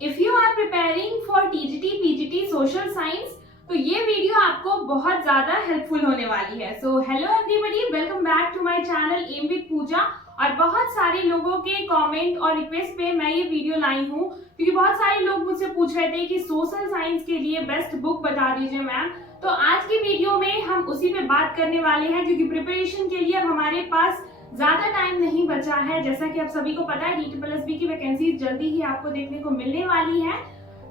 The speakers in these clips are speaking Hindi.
If you are preparing for TGT PGT social science तो ये वीडियो आपको बहुत ज्यादा हेल्पफुल होने वाली है। So hello everybody, welcome back to my channel M with Pooja. और बहुत सारे लोगों के कमेंट और रिक्वेस्ट पे मैं ये वीडियो लाई हूँ क्योंकि बहुत सारे लोग मुझसे पूछ रहे थे कि सोशल साइंस के लिए बेस्ट बुक बता दीजिए मैम। तो आज की वीडियो में हम उसी पे बात करने वाले हैं क्योंकि प्रिपरेशन के लिए अब हमारे पास ज्यादा टाइम नहीं बचा है। जैसा कि आप सभी को पता है DSSB की वैकेंसी जल्दी ही आपको देखने को मिलने वाली है।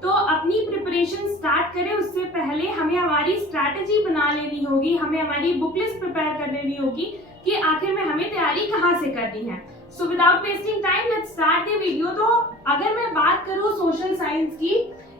तो अपनी प्रिपरेशन स्टार्ट करें उससे पहले हमें हमारी स्ट्रैटेजी बना लेनी होगी, हमें हमारी बुक लिस्ट प्रिपेयर कर लेनी होगी कि आखिर में हमें तैयारी कहाँ से करनी है। So without wasting time let's start the video. तो अगर मैं बात करूँ सोशल साइंस की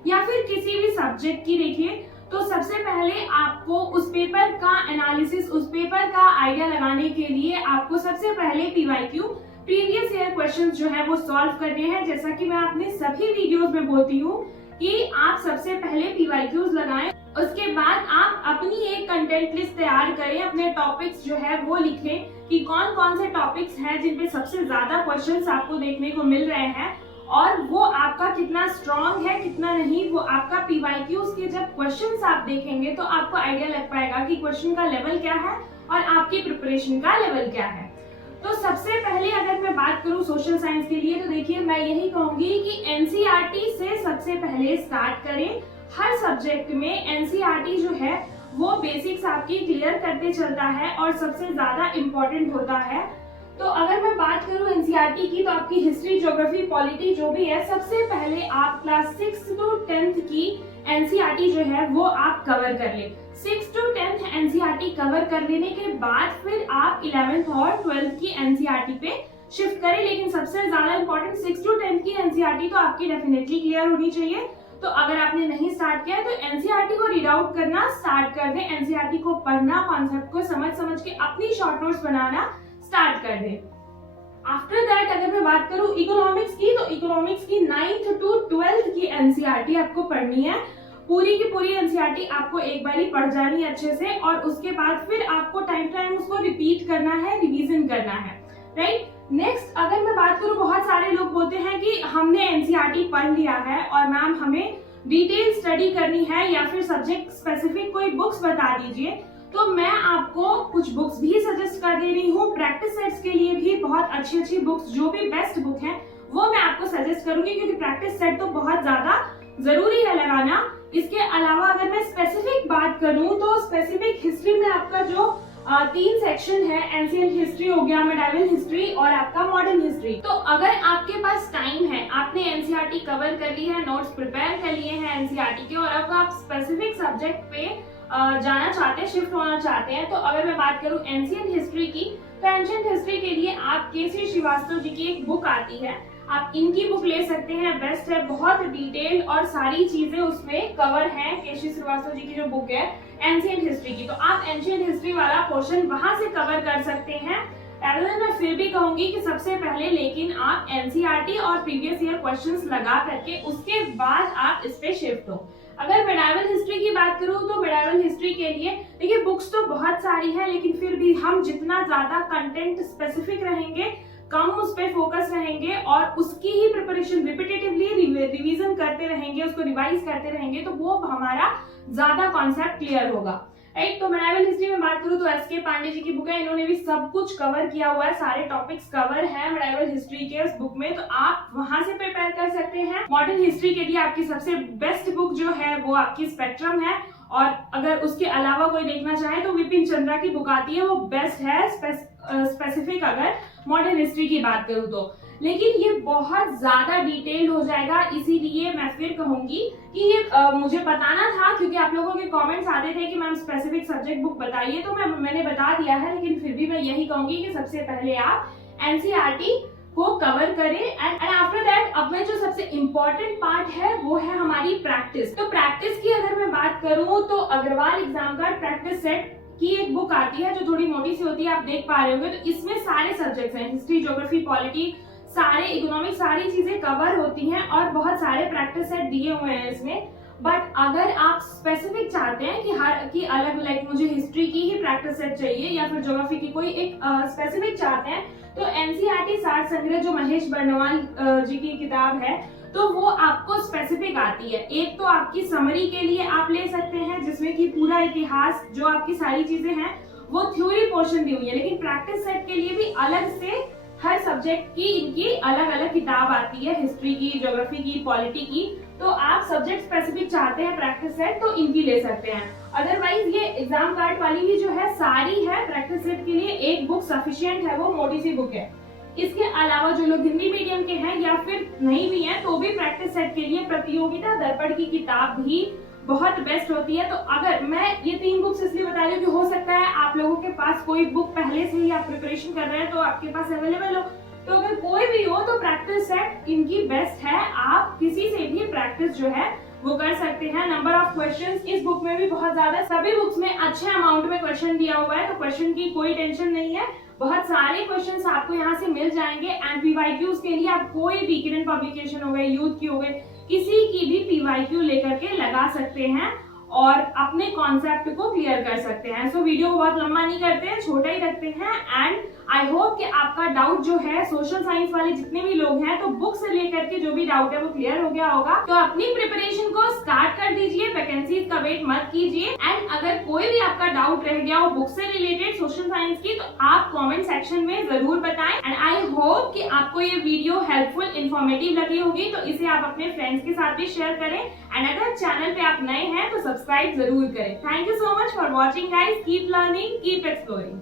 या फिर किसी भी सब्जेक्ट की, देखिए तो सबसे पहले आपको उस पेपर का एनालिसिस, उस पेपर का आइडिया लगाने के लिए आपको सबसे पहले PYQ प्रीवियस ईयर क्वेश्चंस जो है वो सॉल्व करने हैं। जैसा कि मैं अपने सभी वीडियोस में बोलती हूँ कि आप सबसे पहले PYQs लगाएं, उसके बाद आप अपनी एक कंटेंट लिस्ट तैयार करें, अपने टॉपिक्स जो है वो लिखें कि कौन कौन से टॉपिक्स हैं जिन पे सबसे ज्यादा क्वेश्चंस आपको देखने को मिल रहे हैं और वो आपका कितना स्ट्रॉन्ग है कितना नहीं। वो आपका PYQs के जब क्वेश्चंस आप देखेंगे तो आपको आइडिया लग पाएगा कि क्वेश्चन का लेवल क्या है और आपकी प्रिपरेशन का लेवल क्या है। तो सबसे पहले अगर मैं बात करूं सोशल साइंस के लिए तो देखिए मैं यही कहूंगी कि NCERT से सबसे पहले स्टार्ट करें। हर सब्जेक्ट में NCERT जो है वो बेसिक्स आपकी क्लियर करते चलता है और सबसे ज्यादा इम्पोर्टेंट होता है। तो अगर मैं बात करूं NCERT की तो आपकी हिस्ट्री, ज्योग्राफी, पॉलिटी जो भी है, सबसे पहले आप क्लास 6 to 10th की NCERT जो है वो आप कवर कर ले। 6 to 10th NCERT कवर कर लेने के बाद फिर आप 11th और 12th की NCERT पे शिफ्ट करें। लेकिन सबसे ज्यादा इंपॉर्टेंट 6 to 10th की NCERT तो आपकी डेफिनेटली क्लियर होनी चाहिए। तो अगर आपने नहीं स्टार्ट किया तो NCERT को रीड आउट करना स्टार्ट कर दें। NCERT को पढ़ना, कॉन्सेप्ट को समझ समझ के अपनी शॉर्ट नोट्स बनाना स्टार्ट कर दें। आफ्टर दैट अगर मैं बात करूं इकोनॉमिक्स की तो इकोनॉमिक्स की 9th to 12th की NCERT आपको पढ़नी है। पूरी की पूरी NCERT आपको एक बार ही पढ़ जानी है अच्छे से और उसके बाद फिर आपको टाइम उसको रिपीट करना है, रिवीजन करना है, राइट। नेक्स्ट अगर मैं बात करूं, बहुत सारे लोग बोलते हैं कि हमने NCERT पढ़ लिया है और मैम हमें डिटेल स्टडी करनी है या फिर सब्जेक्ट स्पेसिफिक कोई बुक्स बता दीजिए। तो मैं आपको कुछ बुक्स भी सजेस्ट कर दे रही हूँ। प्रैक्टिस सेट्स के लिए भी बहुत अच्छी बुक्स, जो भी बेस्ट बुक है वो मैं आपको सजेस्ट करूंगी क्योंकि प्रैक्टिस सेट तो बहुत ज्यादा जरूरी है लगाना। इसके अलावा अगर मैं स्पेसिफिक बात करूं तो स्पेसिफिक हिस्ट्री में आपका जो 3 सेक्शन है, एंशिएंट हिस्ट्री हो गया, मेडिवल हिस्ट्री और आपका मॉडर्न हिस्ट्री। तो अगर आपके पास टाइम है, आपने NCERT कवर कर ली है, नोट्स प्रिपेयर कर लिए हैं NCERT के और अब आप स्पेसिफिक सब्जेक्ट पे जाना चाहते हैं, शिफ्ट होना चाहते हैं, तो अगर मैं बात करूं एंशिएंट हिस्ट्री की तो एंशिएंट हिस्ट्री के लिए आप KC श्रीवास्तव जी की एक बुक आती है, आप इनकी बुक ले सकते हैं। बेस्ट है, बहुत डिटेल और सारी चीजें उसमें कवर हैं। KC श्रीवास्तव जी की जो बुक है एंशिएंट हिस्ट्री की, तो आप एंशिएंट हिस्ट्री वाला पोर्शन वहां से कवर कर सकते हैं। मैं फिर भी कहूंगी कि सबसे पहले लेकिन आप NCERT और प्रीवियस ईयर क्वेश्चंस लगा करके उसके बाद आप इस पे शिफ्ट हो। अगर मेडिवल हिस्ट्री की बात करूं तो मेडिवल हिस्ट्री के लिए देखिए बुक्स तो बहुत सारी है, लेकिन फिर भी हम जितना ज्यादा कंटेंट स्पेसिफिक रहेंगे, कम उस पे फोकस रहेंगे और उसकी ही प्रिपरेशन रिपीटेटिवली रिवीजन करते रहेंगे, उसको रिवाइज करते रहेंगे तो वो हमारा ज्यादा कॉन्सेप्ट क्लियर होगा, राइट। तो मेडिवल हिस्ट्री में बात करूं तो SK पांडे जी की बुक है, इन्होंने भी सब कुछ कवर किया हुआ है, सारे टॉपिक्स कवर है मेडिवल हिस्ट्री के उस बुक में, तो आप वहां से प्रिपेयर कर सकते हैं। मॉडर्न हिस्ट्री के लिए आपकी सबसे बेस्ट बुक जो है वो आपकी स्पेक्ट्रम है और अगर उसके अलावा कोई देखना चाहे तो विपिन चंद्रा की बुक आती है, वो बेस्ट है स्पेसिफिक अगर मॉडर्न हिस्ट्री की बात करूं तो। लेकिन ये बहुत ज्यादा डिटेल्ड हो जाएगा, इसीलिए मैं फिर कहूंगी कि ये मुझे बताना था क्योंकि आप लोगों के कमेंट्स आते थे कि मैम स्पेसिफिक सब्जेक्ट बुक बताइए, तो मैंने बता दिया है। लेकिन फिर भी मैं यही कहूंगी कि सबसे पहले आप NCERT को कवर करें एंड आफ्टर दैट अब में जो सबसे इम्पोर्टेंट पार्ट है वो है हमारी प्रैक्टिस। तो प्रैक्टिस की अगर मैं बात करूं तो अग्रवाल एग्जाम का प्रैक्टिस सेट की एक बुक आती है जो थोड़ी मोटी सी होती है, आप देख पा रहे होंगे। तो इसमें सारे सब्जेक्ट्स हैं, हिस्ट्री, ज्योग्राफी, पॉलिटी, सारे इकोनॉमिक्स, सारी चीजें कवर होती हैं और बहुत सारे प्रैक्टिस सेट दिए हुए हैं इसमें। बट अगर आप स्पेसिफिक चाहते हैं कि हर की अलग, लाइक मुझे हिस्ट्री की ही प्रैक्टिस सेट चाहिए या फिर ज्योग्राफी की कोई एक स्पेसिफिक चाहते हैं तो NCERT सार संग्रह जो महेश बर्नवाल जी की किताब है तो वो आपको स्पेसिफिक आती है। एक तो आपकी समरी के लिए आप ले सकते हैं जिसमें कि पूरा इतिहास जो आपकी सारी चीजें हैं वो थ्योरी पोर्शन दी हुई है, लेकिन प्रैक्टिस सेट के लिए भी अलग से हर सब्जेक्ट की इनकी अलग अलग किताब आती है, हिस्ट्री की, ज्योग्राफी की, पॉलिटी की। तो आप सब्जेक्ट स्पेसिफिक चाहते हैं प्रैक्टिस सेट तो इनकी ले सकते हैं। अदरवाइज ये एग्जाम कार्ड वाली भी जो है सारी है प्रैक्टिस सेट के लिए एक बुक सफिशिएंट है, वो मोटी सी बुक है। इसके अलावा जो लोग हिंदी मीडियम के हैं या फिर नहीं भी हैं तो भी प्रैक्टिस सेट के लिए प्रतियोगिता दर्पण की किताब भी बहुत बेस्ट होती है। तो अगर मैं ये 3 बुक्स इसलिए बता रही हूँ कि हो सकता है आप लोगों के पास कोई बुक पहले से ही आप प्रिपरेशन कर रहे हैं तो आपके पास अवेलेबल हो, तो अगर कोई भी हो तो प्रैक्टिस सेट इनकी बेस्ट है। आप किसी से भी प्रैक्टिस जो है वो कर सकते हैं। नंबर ऑफ क्वेश्चंस इस बुक में भी बहुत ज्यादा, सभी बुक्स में अच्छे अमाउंट में क्वेश्चन दिया हुआ है, तो क्वेश्चन की कोई टेंशन नहीं है। बहुत सारे क्वेश्चंस आपको यहाँ से मिल जाएंगे। एंड पीवाईक्यूज के लिए आप कोई भी किरण पब्लिकेशन हो गए, यूथ की हो गए, किसी की भी पीवाईक्यू लेकर के लगा सकते हैं और अपने कॉन्सेप्ट को क्लियर कर सकते हैं। सो वीडियो को बहुत लंबा नहीं करते हैं, छोटा ही रखते हैं। एंड आई होप कि आपका डाउट जो है सोशल साइंस वाले जितने भी लोग हैं तो बुक से लेकर के जो भी डाउट है वो क्लियर हो गया होगा। तो अपनी प्रिपरेशन को स्टार्ट कर दीजिए, वैकेंसीज का वेट मत कीजिए। एंड अगर कोई भी आपका डाउट रह गया हो बुक से रिलेटेड सोशल साइंस की तो आप कॉमेंट सेक्शन में जरूर बताएं। एंड आई होप कि आपको ये वीडियो हेल्पफुल, इन्फॉर्मेटिव लगी होगी, तो इसे आप अपने फ्रेंड्स के साथ भी शेयर करें। एंड अगर चैनल पे आप नए हैं तो सब्सक्राइब जरूर करें। Thank you so much for watching guys. Keep learning, keep exploring.